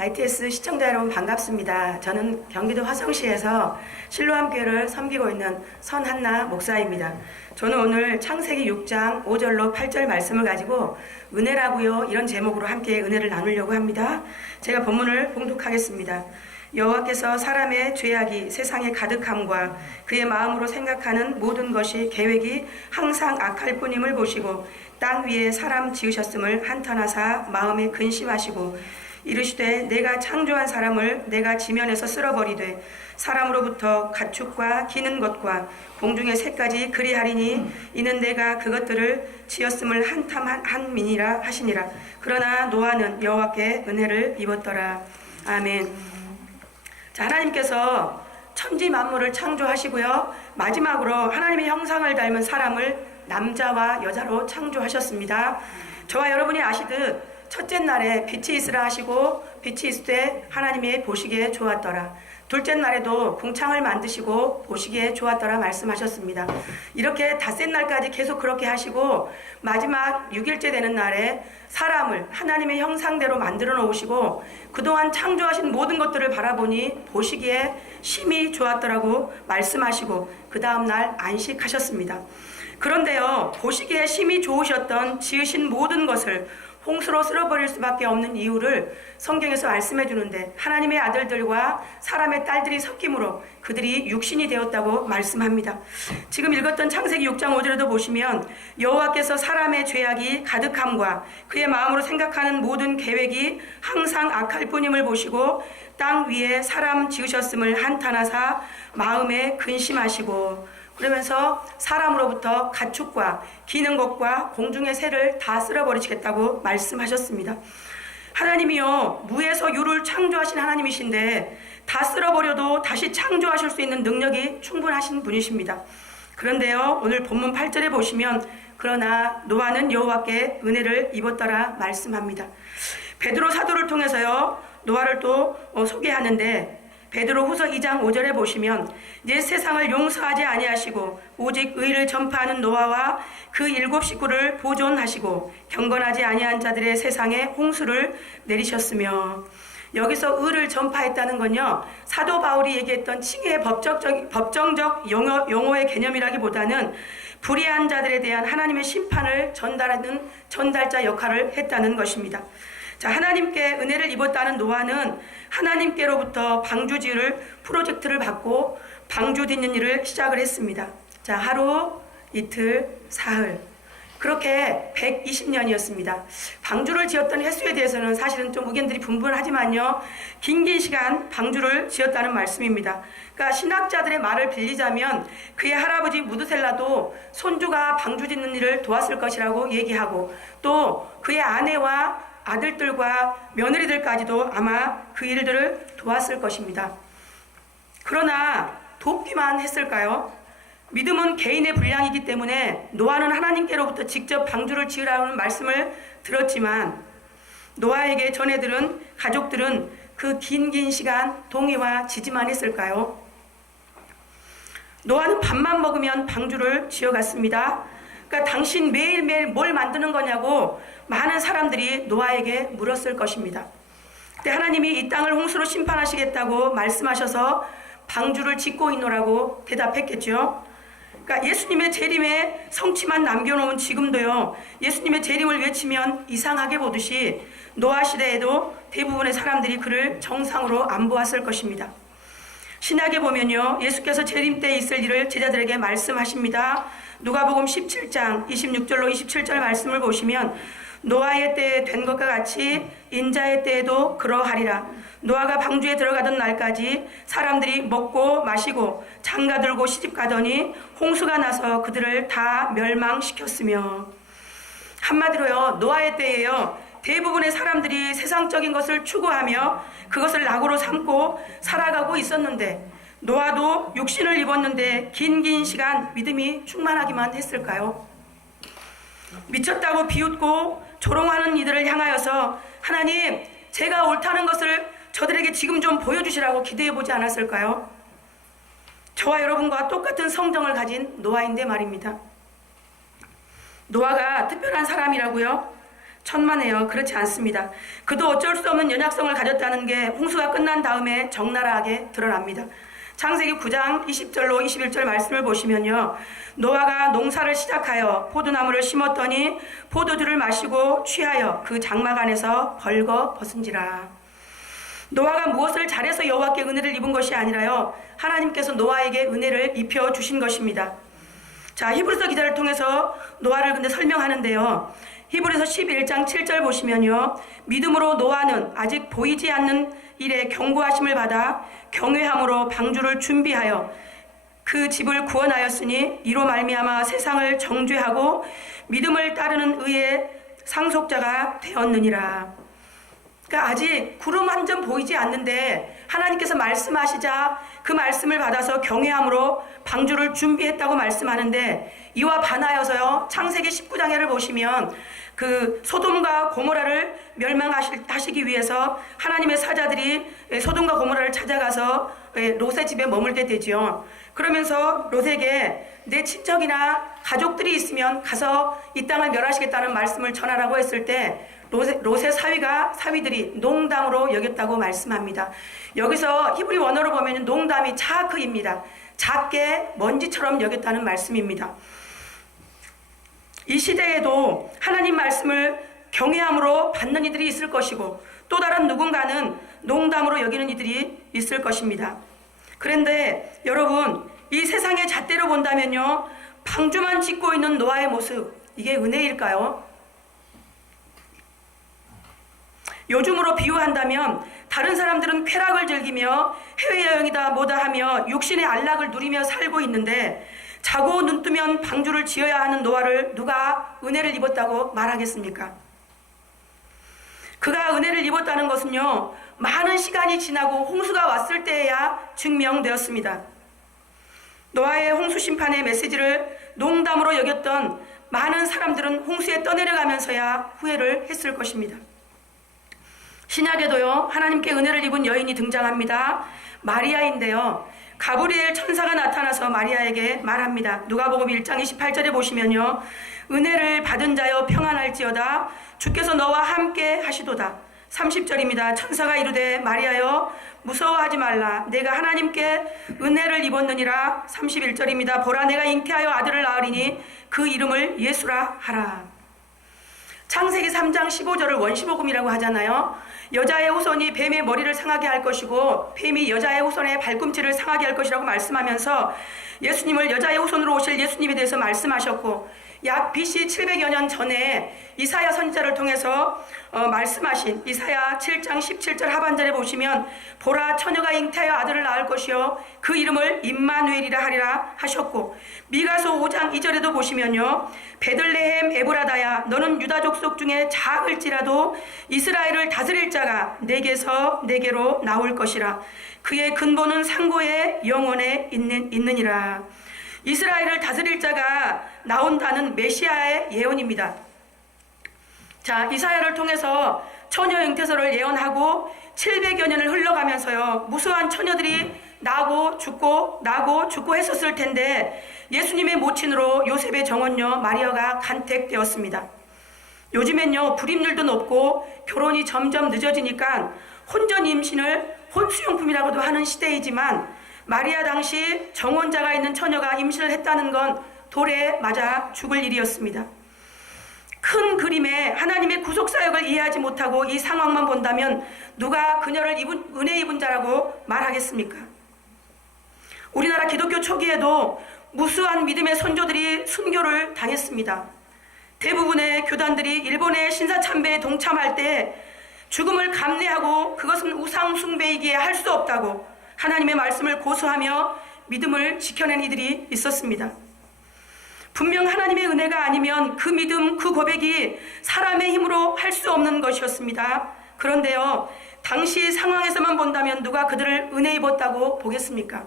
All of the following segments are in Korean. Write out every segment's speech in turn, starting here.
ITS 시청자 여러분 반갑습니다. 저는 경기도 화성시에서 실로암교회를 섬기고 있는 선한나 목사입니다. 저는 오늘 창세기 6장 5절로 8절 말씀을 가지고 은혜라고요 이런 제목으로 함께 은혜를 나누려고 합니다. 제가 본문을 봉독하겠습니다. 여호와께서 사람의 죄악이 세상에 가득함과 그의 마음으로 생각하는 모든 것이 계획이 항상 악할 뿐임을 보시고 땅 위에 사람 지으셨음을 한탄하사 마음에 근심하시고 이르시되 내가 창조한 사람을 내가 지면에서 쓸어버리되 사람으로부터 가축과 기는 것과 공중의 새까지 그리하리니 이는 내가 그것들을 지었음을 한탄한 민이라 하시니라. 그러나 노아는 여호와께 은혜를 입었더라. 아멘. 자, 하나님께서 천지 만물을 창조하시고요, 마지막으로 하나님의 형상을 닮은 사람을 남자와 여자로 창조하셨습니다. 저와 여러분이 아시듯 첫째 날에 빛이 있으라 하시고 빛이 있을 때 하나님이 보시기에 좋았더라. 둘째 날에도 궁창을 만드시고 보시기에 좋았더라 말씀하셨습니다. 이렇게 닷새 날까지 계속 그렇게 하시고 마지막 6일째 되는 날에 사람을 하나님의 형상대로 만들어 놓으시고 그동안 창조하신 모든 것들을 바라보니 보시기에 심히 좋았더라고 말씀하시고 그 다음 날 안식하셨습니다. 그런데요, 보시기에 심히 좋으셨던 지으신 모든 것을 홍수로 쓸어버릴 수밖에 없는 이유를 성경에서 말씀해 주는데 하나님의 아들들과 사람의 딸들이 섞임으로 그들이 육신이 되었다고 말씀합니다. 지금 읽었던 창세기 6장 5절에도 보시면 여호와께서 사람의 죄악이 가득함과 그의 마음으로 생각하는 모든 계획이 항상 악할 뿐임을 보시고 땅 위에 사람 지으셨음을 한탄하사 마음에 근심하시고 그러면서 사람으로부터 가축과 기는 것과 공중의 새를 다 쓸어버리시겠다고 말씀하셨습니다. 하나님이요, 무에서 유를 창조하신 하나님이신데 다 쓸어버려도 다시 창조하실 수 있는 능력이 충분하신 분이십니다. 그런데요, 오늘 본문 8절에 보시면 그러나 노아는 여호와께 은혜를 입었더라 말씀합니다. 베드로 사도를 통해서요 노아를 또 소개하는데 베드로 후서 2장 5절에 보시면 내 세상을 용서하지 아니하시고 오직 의를 전파하는 노아와 그 7 식구를 보존하시고 경건하지 아니한 자들의 세상에 홍수를 내리셨으며, 여기서 의를 전파했다는 건요 사도 바울이 얘기했던 칭의의 법정적 용어의 개념이라기보다는 불의한 자들에 대한 하나님의 심판을 전달하는 전달자 역할을 했다는 것입니다. 자, 하나님께 은혜를 입었다는 노아는 하나님께로부터 방주 지을 프로젝트를 받고 방주 짓는 일을 시작을 했습니다. 자, 하루, 이틀, 사흘, 그렇게 120년이었습니다. 방주를 지었던 횟수에 대해서는 사실은 좀 의견들이 분분하지만요, 긴 시간 방주를 지었다는 말씀입니다. 그러니까 신학자들의 말을 빌리자면 그의 할아버지 무드셀라도 손주가 방주 짓는 일을 도왔을 것이라고 얘기하고 또 그의 아내와 아들들과 며느리들까지도 아마 그 일들을 도왔을 것입니다. 그러나 돕기만 했을까요? 믿음은 개인의 분량이기 때문에 노아는 하나님께로부터 직접 방주를 지으라는 말씀을 들었지만 노아에게 전해들은 가족들은 그 긴 시간 동의와 지지만 했을까요? 노아는 밥만 먹으면 방주를 지어갔습니다. 그러니까 당신 매일매일 뭘 만드는 거냐고 많은 사람들이 노아에게 물었을 것입니다. 그때 하나님이 이 땅을 홍수로 심판하시겠다고 말씀하셔서 방주를 짓고 있노라고 대답했겠죠. 그러니까 예수님의 재림에 성취만 남겨놓은 지금도요, 예수님의 재림을 외치면 이상하게 보듯이 노아 시대에도 대부분의 사람들이 그를 정상으로 안 보았을 것입니다. 신약에 보면요, 예수께서 재림 때 있을 일을 제자들에게 말씀하십니다. 누가복음 17장 26절로 27절 말씀을 보시면 노아의 때에 된 것과 같이 인자의 때에도 그러하리라. 노아가 방주에 들어가던 날까지 사람들이 먹고 마시고 장가들고 시집가더니 홍수가 나서 그들을 다 멸망시켰으며, 한마디로요, 노아의 때에요 대부분의 사람들이 세상적인 것을 추구하며 그것을 낙으로 삼고 살아가고 있었는데 노아도 육신을 입었는데 긴 시간 믿음이 충만하기만 했을까요? 미쳤다고 비웃고 조롱하는 이들을 향하여서 하나님, 제가 옳다는 것을 저들에게 지금 좀 보여주시라고 기도해보지 않았을까요? 저와 여러분과 똑같은 성정을 가진 노아인데 말입니다. 노아가 특별한 사람이라고요? 천만에요. 그렇지 않습니다. 그도 어쩔 수 없는 연약성을 가졌다는 게 홍수가 끝난 다음에 적나라하게 드러납니다. 창세기 9장 20절로 21절 말씀을 보시면요. 노아가 농사를 시작하여 포도나무를 심었더니 포도주를 마시고 취하여 그 장막 안에서 벌거 벗은지라. 노아가 무엇을 잘해서 여호와께 은혜를 입은 것이 아니라요. 하나님께서 노아에게 은혜를 입혀 주신 것입니다. 자, 히브리서 기자를 통해서 노아를 근데 설명하는데요. 히브리서 11장 7절 보시면요. 믿음으로 노아는 아직 보이지 않는 일에 경고하심을 받아 경외함으로 방주를 준비하여 그 집을 구원하였으니 이로 말미암아 세상을 정죄하고 믿음을 따르는 의의 상속자가 되었느니라. 그러니까 아직 구름 한 점 보이지 않는데 하나님께서 말씀하시자 그 말씀을 받아서 경외함으로 방주를 준비했다고 말씀하는데, 이와 반하여서요, 창세기 19장에를 보시면 그 소돔과 고모라를 멸망하시기 위해서 하나님의 사자들이 소돔과 고모라를 찾아가서 롯의 집에 머물게 되죠. 그러면서 롯에게 내 친척이나 가족들이 있으면 가서 이 땅을 멸하시겠다는 말씀을 전하라고 했을 때 롯의 사위들이 농담으로 여겼다고 말씀합니다. 여기서 히브리 원어로 보면 농담이 차크입니다. 작게 먼지처럼 여겼다는 말씀입니다. 이 시대에도 하나님 말씀을 경외함으로 받는 이들이 있을 것이고 또 다른 누군가는 농담으로 여기는 이들이 있을 것입니다. 그런데 여러분, 이 세상의 잣대로 본다면요, 방주만 짓고 있는 노아의 모습, 이게 은혜일까요? 요즘으로 비유한다면 다른 사람들은 쾌락을 즐기며 해외여행이다 뭐다 하며 육신의 안락을 누리며 살고 있는데 자고 눈 뜨면 방주를 지어야 하는 노아를 누가 은혜를 입었다고 말하겠습니까? 그가 은혜를 입었다는 것은요, 많은 시간이 지나고 홍수가 왔을 때에야 증명되었습니다. 노아의 홍수 심판의 메시지를 농담으로 여겼던 많은 사람들은 홍수에 떠내려가면서야 후회를 했을 것입니다. 신약에도요, 하나님께 은혜를 입은 여인이 등장합니다. 마리아인데요, 가브리엘 천사가 나타나서 마리아에게 말합니다. 누가복음 1장 28절에 보시면요, 은혜를 받은 자여 평안할지어다, 주께서 너와 함께 하시도다. 30절입니다. 천사가 이르되 마리아여 무서워하지 말라, 내가 하나님께 은혜를 입었느니라. 31절입니다. 보라, 내가 잉태하여 아들을 낳으리니 그 이름을 예수라 하라. 창세기 3장 15절을 원시복음이라고 하잖아요. 여자의 후손이 뱀의 머리를 상하게 할 것이고 뱀이 여자의 후손의 발꿈치를 상하게 할 것이라고 말씀하면서 예수님을 여자의 후손으로 오실 예수님에 대해서 말씀하셨고, 약 BC 700여 년 전에 이사야 선지자를 통해서 말씀하신 이사야 7장 17절 하반절에 보시면 보라, 처녀가 잉태하여 아들을 낳을 것이요 그 이름을 임마누엘이라 하리라 하셨고, 미가서 5장 2절에도 보시면요, 베들레헴 에브라다야 너는 유다 족속 중에 작을지라도 이스라엘을 다스릴 자가 내게서 내게로 나올 것이라, 그의 근본은 상고의 영원에 있느니라. 이스라엘을 다스릴 자가 나온다는 메시아의 예언입니다. 자, 이사야를 통해서 처녀 잉태서를 예언하고 700여 년을 흘러가면서요, 무수한 처녀들이 나고 죽고 했었을 텐데 예수님의 모친으로 요셉의 정원녀 마리아가 간택되었습니다. 요즘엔요, 불임률도 높고 결혼이 점점 늦어지니까 혼전 임신을 혼수용품이라고도 하는 시대이지만 마리아 당시 정혼자가 있는 처녀가 임신을 했다는 건 돌에 맞아 죽을 일이었습니다. 큰 그림에 하나님의 구속사역을 이해하지 못하고 이 상황만 본다면 누가 그녀를 은혜 입은 자라고 말하겠습니까? 우리나라 기독교 초기에도 무수한 믿음의 선조들이 순교를 당했습니다. 대부분의 교단들이 일본의 신사참배에 동참할 때 죽음을 감내하고 그것은 우상 숭배이기에 할 수 없다고 하나님의 말씀을 고수하며 믿음을 지켜낸 이들이 있었습니다. 분명 하나님의 은혜가 아니면 그 믿음, 그 고백이 사람의 힘으로 할 수 없는 것이었습니다. 그런데요, 당시 상황에서만 본다면 누가 그들을 은혜 입었다고 보겠습니까?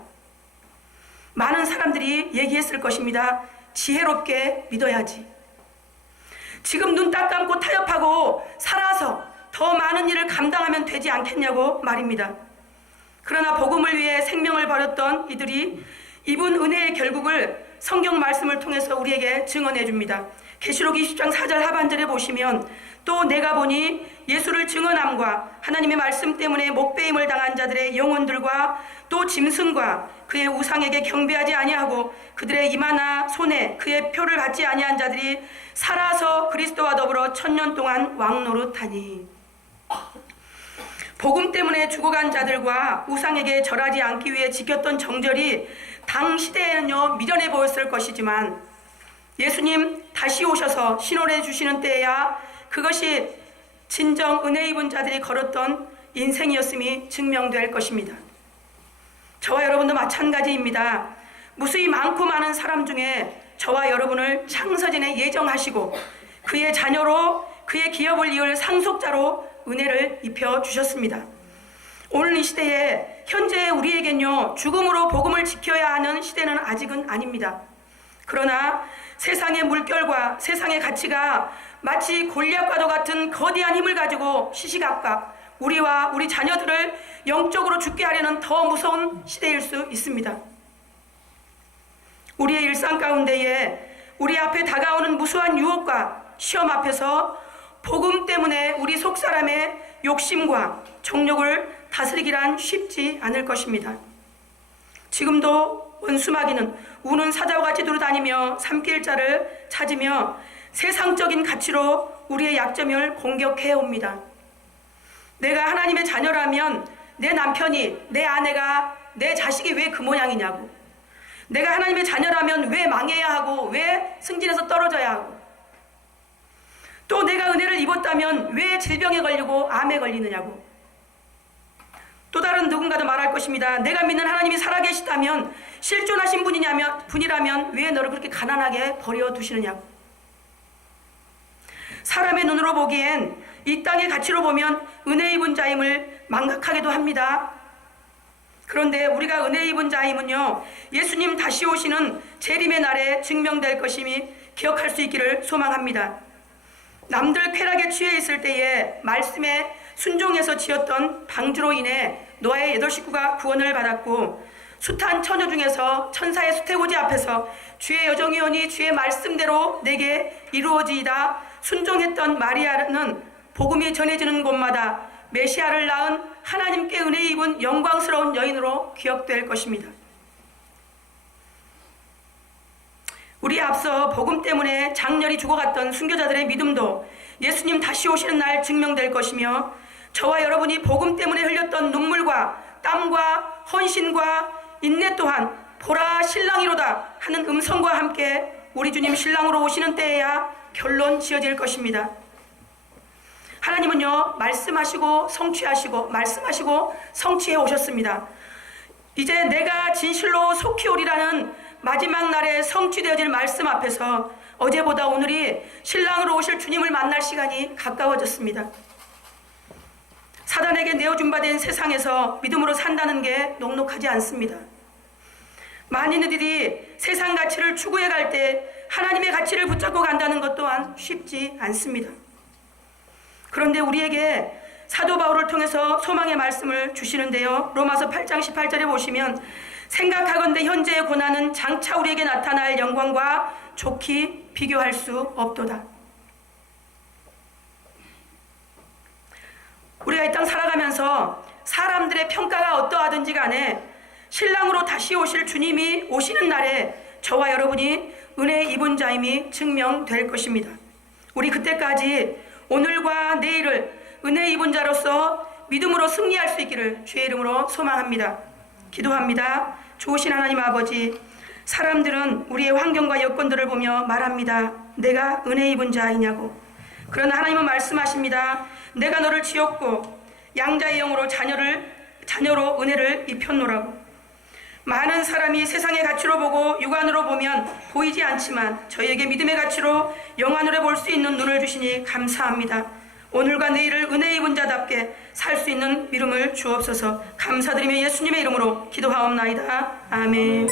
많은 사람들이 얘기했을 것입니다. 지혜롭게 믿어야지. 지금 눈 딱 감고 타협하고 살아서 더 많은 일을 감당하면 되지 않겠냐고 말입니다. 그러나 복음을 위해 생명을 버렸던 이들이 입은 은혜의 결국을 성경 말씀을 통해서 우리에게 증언해 줍니다. 계시록 20장 4절 하반절에 보시면 또 내가 보니 예수를 증언함과 하나님의 말씀 때문에 목배임을 당한 자들의 영혼들과 또 짐승과 그의 우상에게 경배하지 아니하고 그들의 이마나 손에 그의 표를 받지 아니한 자들이 살아서 그리스도와 더불어 1000년 동안 왕노릇하니. 복음 때문에 죽어간 자들과 우상에게 절하지 않기 위해 지켰던 정절이 당 시대에는요 미련해 보였을 것이지만 예수님 다시 오셔서 신원해 주시는 때에야 그것이 진정 은혜 입은 자들이 걸었던 인생이었음이 증명될 것입니다. 저와 여러분도 마찬가지입니다. 무수히 많고 많은 사람 중에 저와 여러분을 창세전에 예정하시고 그의 자녀로 그의 기업을 이을 상속자로 은혜를 입혀주셨습니다. 오늘 이 시대에 현재 우리에겐요 죽음으로 복음을 지켜야 하는 시대는 아직은 아닙니다. 그러나 세상의 물결과 세상의 가치가 마치 골리앗과도 같은 거대한 힘을 가지고 시시각각 우리와 우리 자녀들을 영적으로 죽게 하려는 더 무서운 시대일 수 있습니다. 우리의 일상 가운데에 우리 앞에 다가오는 무수한 유혹과 시험 앞에서 복음 때문에 우리 속사람의 욕심과 정욕을 다스리기란 쉽지 않을 것입니다. 지금도 원수마귀는 우는 사자와 같이 두루다니며 삼킬 자를 찾으며 세상적인 가치로 우리의 약점을 공격해 옵니다. 내가 하나님의 자녀라면 내 남편이, 내 아내가, 내 자식이 왜 그 모양이냐고, 내가 하나님의 자녀라면 왜 망해야 하고 왜 승진해서 떨어져야 하고, 또 내가 은혜를 입었다면 왜 질병에 걸리고 암에 걸리느냐고, 또 다른 누군가도 말할 것입니다. 내가 믿는 하나님이 살아계시다면 실존하신 분이라면 왜 너를 그렇게 가난하게 버려두시느냐고. 사람의 눈으로 보기엔 이 땅의 가치로 보면 은혜 입은 자임을 망각하기도 합니다. 그런데 우리가 은혜 입은 자임은요 예수님 다시 오시는 재림의 날에 증명될 것임이 기억할 수 있기를 소망합니다. 남들 쾌락에 취해 있을 때에 말씀에 순종해서 지었던 방주로 인해 노아의 8 식구가 구원을 받았고, 숱한 처녀 중에서 천사의 수태고지 앞에서 주의 여정이 오니 주의 말씀대로 내게 이루어지이다 순종했던 마리아는 복음이 전해지는 곳마다 메시아를 낳은 하나님께 은혜 입은 영광스러운 여인으로 기억될 것입니다. 우리 앞서 복음 때문에 장렬히 죽어갔던 순교자들의 믿음도 예수님 다시 오시는 날 증명될 것이며, 저와 여러분이 복음 때문에 흘렸던 눈물과 땀과 헌신과 인내 또한 보라 신랑이로다 하는 음성과 함께 우리 주님 신랑으로 오시는 때에야 결론 지어질 것입니다. 하나님은요 말씀하시고 성취하시고 말씀하시고 성취해 오셨습니다. 이제 내가 진실로 속히 오리라는 마지막 날에 성취되어질 말씀 앞에서 어제보다 오늘이 신랑으로 오실 주님을 만날 시간이 가까워졌습니다. 사단에게 내어준 바 된 세상에서 믿음으로 산다는 게 녹록하지 않습니다. 많은 이들이 세상 가치를 추구해 갈 때 하나님의 가치를 붙잡고 간다는 것 또한 쉽지 않습니다. 그런데 우리에게 사도 바울을 통해서 소망의 말씀을 주시는데요. 로마서 8장 18절에 보시면 생각하건대 현재의 고난은 장차 우리에게 나타날 영광과 좋게 비교할 수 없도다. 우리가 이 땅 살아가면서 사람들의 평가가 어떠하든지 간에 신랑으로 다시 오실 주님이 오시는 날에 저와 여러분이 은혜 입은 자임이 증명될 것입니다. 우리 그때까지 오늘과 내일을 은혜 입은 자로서 믿음으로 승리할 수 있기를 주의 이름으로 소망합니다. 기도합니다. 좋으신 하나님 아버지, 사람들은 우리의 환경과 여건들을 보며 말합니다. 내가 은혜 입은 자이냐고. 그러나 하나님은 말씀하십니다. 내가 너를 지었고 양자의 영으로 자녀로 은혜를 입혔노라고. 많은 사람이 세상의 가치로 보고 육안으로 보면 보이지 않지만 저희에게 믿음의 가치로 영안으로 볼 수 있는 눈을 주시니 감사합니다. 오늘과 내일을 은혜 입은 자답게 살 수 있는 믿음을 주옵소서. 감사드리며 예수님의 이름으로 기도하옵나이다. 아멘.